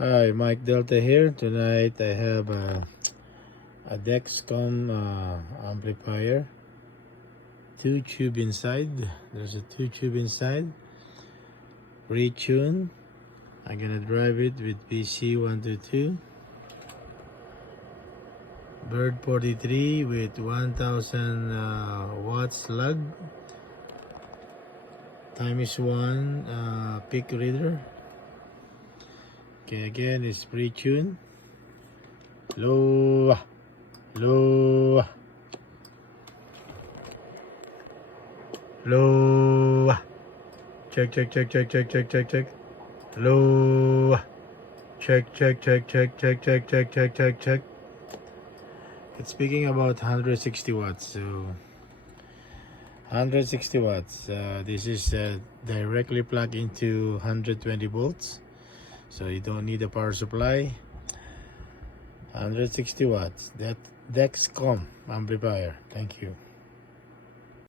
Hi, Mike Delta here. Tonight I have a Dexcom amplifier. 2 tube inside. There's a 2 tube inside. Retune. I'm gonna drive it with PC122. Bird 43 with 1000 watts lug. Time is 1 peak reader. Okay, again, it's pre-tuned. Low, low, low. Check. Low. Check. It's speaking about 160 watts. So 160 watts. This is directly plugged into 120 volts. So you don't need a power supply. 160 watts. That Dexcom amplifier. Thank you.